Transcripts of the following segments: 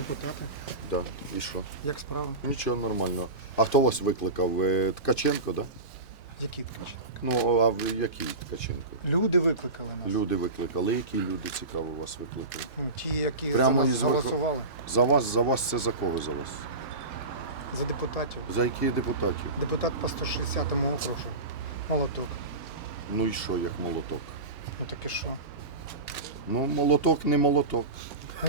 депутати. Да. І що? Як справа? Нічого нормально. А хто вас викликав? Е, Ткаченко, да? Які Ткаченко? Ну, а ви який Ткаченко? Люди викликали нас. Люди викликали. Які люди цікаво вас викликали? Ну, Ті, які Прямо за вас голосували. За вас, за вас це за кого за вас? За депутатів. За яких депутатів? Депутат по 160-му округу. Молоток. Ну і що, як молоток? Ну так і що? Ну, молоток не молоток.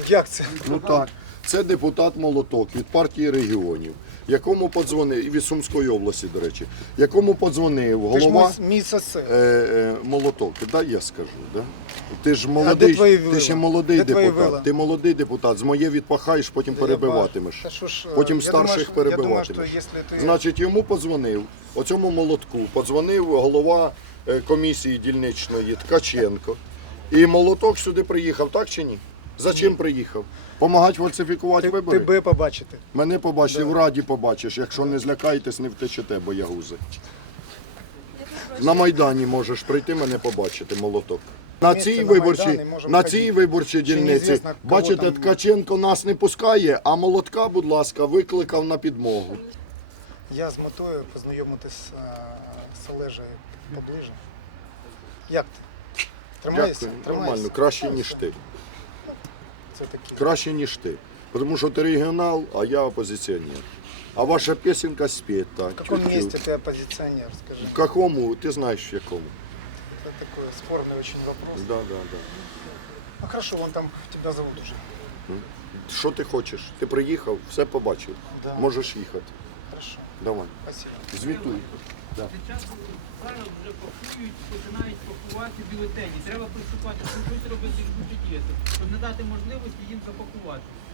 Як це? Ну так. Це депутат молоток від партії регіонів, якому подзвонив, і від Сумської області, до речі, якому подзвонив Ти ж голова. мій, сосед. Е, е, молоток, да, я скажу, да? Ти ж молодий, твої ти вила? ще молодий Де твої депутат. вила? Ти молодий депутат, з моє відпахаєш, потім перебиватимеш. Та що ж, е, Потім я думаю, старших що- Я думаю, що якщо ти... Значить, йому подзвонив, оцьому молотку, подзвонив голова е, комісії дільничної Ткаченко. І молоток сюди приїхав, так чи ні? За чим приїхав? Помагати фальсифікувати ти, вибори? тебе побачити. Мене побачиш, в раді побачиш. Якщо не злякаєтесь, не втечете, боягузи. На Майдані можеш прийти мене побачити, молоток. На Місце цій на виборчій, Майдані можемо на ходити. цій виборчій Ще дільниці, неізвісно, кого бачите, там- Ткаченко нас не пускає, а молотка, будь ласка, викликав на підмогу. Я з метою познайомитись е, з Олежею поближе. Як ти? Тримаєшся? Дякую, Тримаєшся? нормально, краще, ніж ти Це такі. Краще, ніж ти. Тому що ти регіонал, а я опозиціонер. А ваша пісенька спета. В каком Чуть-чуть. месте ты оппозиционер, скажи? В какому? Ти знаєш в якому. Это такой спорный очень вопрос. Да, да, да. Ну хорошо, вон там тебя зовут уже. Що ти хочеш? Ти приїхав, все побачив. Да. Можеш їхати. Хорошо, Давай. спасибо. Звітуй. Зараз вже пакують, починають пакувати бюлетені. Треба приступати, щоб щось робити щоб не дати можливості їм запакувати.